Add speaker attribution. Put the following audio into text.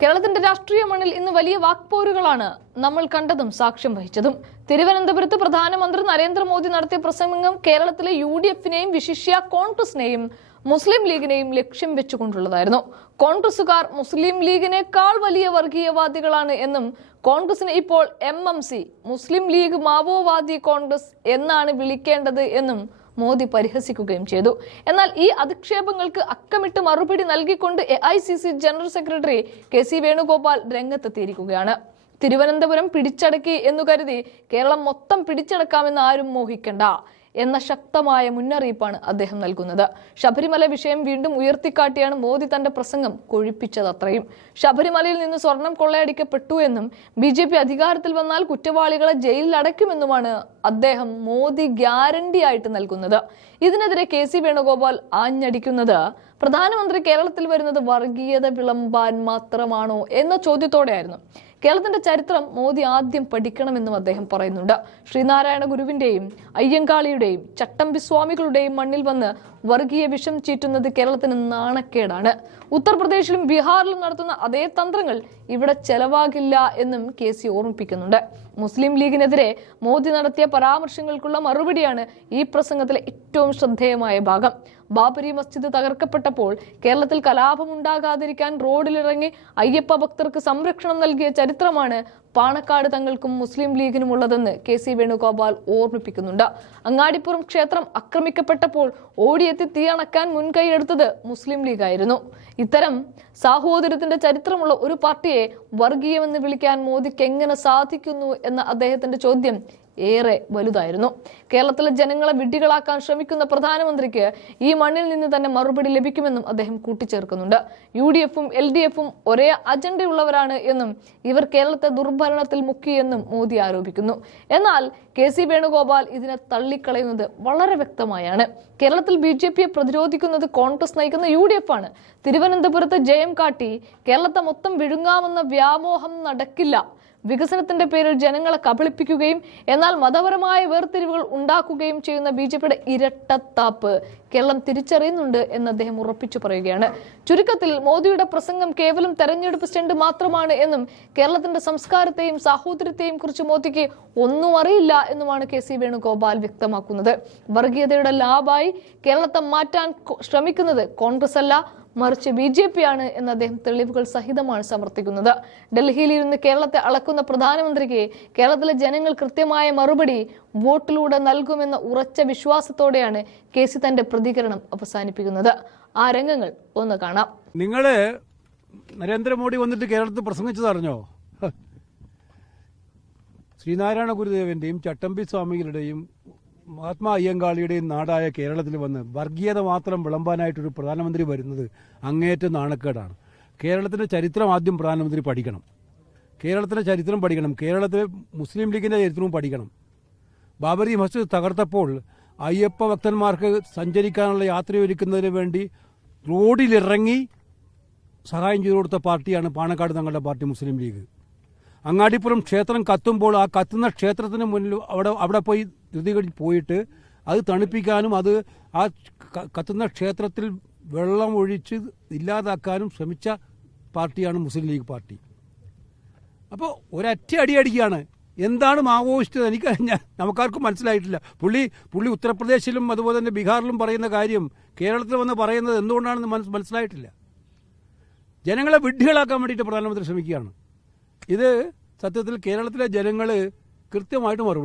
Speaker 1: കേരളത്തിന്റെ രാഷ്ട്രീയ മണ്ണിൽ ഇന്ന് വലിയ വാക്പോരുകളാണ് നമ്മൾ കണ്ടതും സാക്ഷ്യം വഹിച്ചതും. തിരുവനന്തപുരത്ത് പ്രധാനമന്ത്രി നരേന്ദ്രമോദി നടത്തിയ പ്രസംഗം കേരളത്തിലെ യു ഡി എഫിനെയും വിശിഷ്യ കോൺഗ്രസിനെയും മുസ്ലിം ലീഗിനെയും ലക്ഷ്യം വെച്ചുകൊണ്ടുള്ളതായിരുന്നു. കോൺഗ്രസുകാർ മുസ്ലിം ലീഗിനേക്കാൾ വലിയ വർഗീയവാദികളാണ് എന്നും കോൺഗ്രസിന് ഇപ്പോൾ M M C Muslim League മാവോവാദി Congress എന്നാണ് വിളിക്കേണ്ടത് എന്നും മോദി പരിഹസിക്കുകയും ചെയ്തു. എന്നാൽ ഈ അധിക്ഷേപങ്ങൾക്ക് അക്കമിട്ട് മറുപടി നൽകിക്കൊണ്ട് A general secretary K C Venugopal രംഗത്തെത്തിയിരിക്കുകയാണ്. തിരുവനന്തപുരം പിടിച്ചടക്കി എന്നു കരുതി കേരളം മൊത്തം പിടിച്ചടക്കാമെന്ന് ആരും മോഹിക്കണ്ട. എന്ന ശക്തമായ മുന്നറിയിപ്പാണ് അദ്ദേഹം നൽകുന്നത്. ശബരിമല വിഷയം വീണ്ടും ഉയർത്തിക്കാട്ടിയാണ് മോദി തന്റെ പ്രസംഗം കൊഴിപ്പിച്ചത് അത്രയും ശബരിമലയിൽ നിന്ന് സ്വർണം കൊള്ളയടിക്കപ്പെട്ടു എന്നും ബി ജെ പി അധികാരത്തിൽ വന്നാൽ കുറ്റവാളികളെ ജയിലിൽ അടയ്ക്കുമെന്നുമാണ് അദ്ദേഹം മോദി ഗ്യാരണ്ടി ആയിട്ട് നൽകുന്നത്. ഇതിനെതിരെ കെ സി വേണുഗോപാൽ ആഞ്ഞടിക്കുന്നത് പ്രധാനമന്ത്രി കേരളത്തിൽ വരുന്നത് വർഗീയത വിളമ്പാൻ മാത്രമാണോ എന്ന ചോദ്യത്തോടെയായിരുന്നു. കേരളത്തിന്റെ ചരിത്രം മോദി ആദ്യം പഠിക്കണമെന്നും അദ്ദേഹം പറയുന്നുണ്ട്. ശ്രീനാരായണ ഗുരുവിന്റെയും അയ്യങ്കാളിയുടെയും ചട്ടമ്പി സ്വാമികളുടെയും മണ്ണിൽ വന്ന് വർഗീയ വിഷം ചീറ്റുന്നത് കേരളത്തിന് നാണക്കേടാണ്. ഉത്തർപ്രദേശിലും ബീഹാറിലും നടത്തുന്ന അതേ തന്ത്രങ്ങൾ ഇവിടെ ചെലവാകില്ല എന്നും കെ സി ഓർമ്മിപ്പിക്കുന്നുണ്ട്. മുസ്ലിം ലീഗിനെതിരെ മോദി നടത്തിയ പരാമർശങ്ങൾക്കുള്ള മറുപടിയാണ് ഈ പ്രസംഗത്തിലെ ഏറ്റവും ശ്രദ്ധേയമായ ഭാഗം. ബാബരി മസ്ജിദ് തകർക്കപ്പെട്ടപ്പോൾ കേരളത്തിൽ കലാപമുണ്ടാകാതിരിക്കാൻ റോഡിലിറങ്ങി അയ്യപ്പ ഭക്തർക്ക് സംരക്ഷണം നൽകിയ ചരിത്രമാണ് പാണക്കാട് തങ്ങൾക്കും മുസ്ലിം ലീഗിനും ഉള്ളതെന്ന് കെ സി വേണുഗോപാൽ ഓർമ്മിപ്പിക്കുന്നുണ്ട്. അങ്ങാടിപ്പുറം ക്ഷേത്രം ആക്രമിക്കപ്പെട്ടപ്പോൾ ഓടിയെത്തി തീയണക്കാൻ മുൻകൈയെടുത്തത് മുസ്ലിം ലീഗ് ആയിരുന്നു ഇത്തരം സാഹോദര്യത്തിന്റെ ചരിത്രമുള്ള ഒരു പാർട്ടിയെ വർഗീയമെന്ന് വിളിക്കാൻ മോദിക്ക് എങ്ങനെ സാധിക്കുന്നു എന്ന അദ്ദേഹത്തിന്റെ ചോദ്യം ഏറെ വലുതായിരുന്നു. കേരളത്തിലെ ജനങ്ങളെ വിഡ്ഢികളാക്കാൻ ശ്രമിക്കുന്ന പ്രധാനമന്ത്രിക്ക് ഈ മണ്ണിൽ നിന്ന് തന്നെ മറുപടി ലഭിക്കുമെന്നും അദ്ദേഹം കൂട്ടിച്ചേർക്കുന്നുണ്ട്. യു ഡി എഫും എൽ ഡി എഫും ഒരേ അജണ്ടയുള്ളവരാണ് എന്നും ഇവർ കേരളത്തെ ദുർഭരണത്തിൽ മുക്കിയെന്നും മോദി ആരോപിക്കുന്നു. എന്നാൽ കെ സി വേണുഗോപാൽ ഇതിനെ തള്ളിക്കളയുന്നത് വളരെ വ്യക്തമായാണ്. കേരളത്തിൽ ബി ജെ പിയെ പ്രതിരോധിക്കുന്നത് കോൺഗ്രസ് നയിക്കുന്ന യു ഡി എഫ് ആണ് തിരുവനന്തപുരത്ത് ജയം കാട്ടി കേരളത്തെ മൊത്തം വിഴുങ്ങാമെന്ന വ്യാമോഹം നടക്കില്ല. വികസനത്തിന്റെ പേരിൽ ജനങ്ങളെ കബളിപ്പിക്കുകയും എന്നാൽ മതപരമായ വേർതിരിവുകൾ ഉണ്ടാക്കുകയും ചെയ്യുന്ന ബി ജെ പിയുടെ ഇരട്ടത്താപ്പ് കേരളം തിരിച്ചറിയുന്നുണ്ട് എന്ന് അദ്ദേഹം ഉറപ്പിച്ചു പറയുകയാണ്. ചുരുക്കത്തിൽ മോദിയുടെ പ്രസംഗം കേവലം തെരഞ്ഞെടുപ്പ് സ്റ്റണ്ട് മാത്രമാണ് എന്നും കേരളത്തിന്റെ സംസ്കാരത്തെയും സാഹോദര്യത്തെയും കുറിച്ച് മോദിക്ക് ഒന്നും അറിയില്ല എന്നുമാണ് കെ സി വേണുഗോപാൽ വ്യക്തമാക്കുന്നത്. വർഗീയതയുടെ ലാഭായി കേരളത്തെ മാറ്റാൻ ശ്രമിക്കുന്നത് കോൺഗ്രസ് അല്ല മറിച്ച് ബി ജെ പി ആണ് എന്ന് അദ്ദേഹം തെളിവുകൾ സഹിതമാണ് സമർത്ഥിക്കുന്നത്. ഡൽഹിയിലിരുന്ന് കേരളത്തെ അളക്കുന്ന പ്രധാനമന്ത്രിക്ക് കേരളത്തിലെ ജനങ്ങൾ കൃത്യമായ മറുപടി വോട്ടിലൂടെ നൽകുമെന്ന ഉറച്ച വിശ്വാസത്തോടെയാണ് കെ സി തന്റെ പ്രതികരണം അവസാനിപ്പിക്കുന്നത്. ആ രംഗങ്ങൾ ഒന്ന് കാണാം.
Speaker 2: നിങ്ങൾ നരേന്ദ്രമോദി വന്നിട്ട് കേരളത്തിൽ പ്രസംഗിച്ചത് അറിഞ്ഞോ? ഹ. ശ്രീനാരായണ ഗുരുദേവന്റെയും ചട്ടമ്പി സ്വാമികളുടെയും മഹാത്മാ അയ്യങ്കാളിയുടെയും നാടായ കേരളത്തിൽ വന്ന് വർഗീയത മാത്രം വിളമ്പാനായിട്ടൊരു പ്രധാനമന്ത്രി വരുന്നത് അങ്ങേയറ്റം നാണക്കേടാണ്. കേരളത്തിന്റെ ചരിത്രം ആദ്യം പ്രധാനമന്ത്രി പഠിക്കണം. കേരളത്തിന്റെ ചരിത്രം പഠിക്കണം. കേരളത്തിലെ മുസ്ലിം ലീഗിന്റെ ചരിത്രവും പഠിക്കണം. ബാബരി മസ്ജിദ് തകർത്തപ്പോൾ അയ്യപ്പ ഭക്തന്മാർക്ക് സഞ്ചരിക്കാനുള്ള യാത്രയൊരുക്കുന്നതിന് വേണ്ടി റോഡിലിറങ്ങി സഹായം ചെയ്തു കൊടുത്ത പാർട്ടിയാണ് പാണക്കാട് തങ്ങളുടെ പാർട്ടി മുസ്ലിം ലീഗ്. അങ്ങാടിപ്പുറം ക്ഷേത്രം കത്തുമ്പോൾ ആ കത്തുന്ന ക്ഷേത്രത്തിന് മുന്നിൽ അവിടെ അവിടെ പോയി ധൃതികളിൽ പോയിട്ട് അത് തണുപ്പിക്കാനും അത് ആ കത്തുന്ന ക്ഷേത്രത്തിൽ വെള്ളം ഒഴിച്ച് ഇല്ലാതാക്കാനും ശ്രമിച്ച പാർട്ടിയാണ് മുസ്ലിം ലീഗ് പാർട്ടി. അപ്പോൾ ഒരറ്റ അടി അടിക്കുകയാണ് എന്താണ് മാവോയിസ്റ്റ്? എനിക്ക് നമുക്കാർക്കും മനസ്സിലായിട്ടില്ല. പുള്ളി പുള്ളി ഉത്തർപ്രദേശിലും അതുപോലെ തന്നെ ബീഹാറിലും പറയുന്ന കാര്യം കേരളത്തിൽ വന്ന് പറയുന്നത് എന്തുകൊണ്ടാണെന്ന് മനസ്സ് മനസ്സിലായിട്ടില്ല. ജനങ്ങളെ വിഡ്ഢികളാക്കാൻ വേണ്ടിയിട്ട് പ്രധാനമന്ത്രി ശ്രമിക്കുകയാണ്. ഇത് സത്യത്തിൽ കേരളത്തിലെ ജനങ്ങൾ കൃത്യമായിട്ട് മറുപടി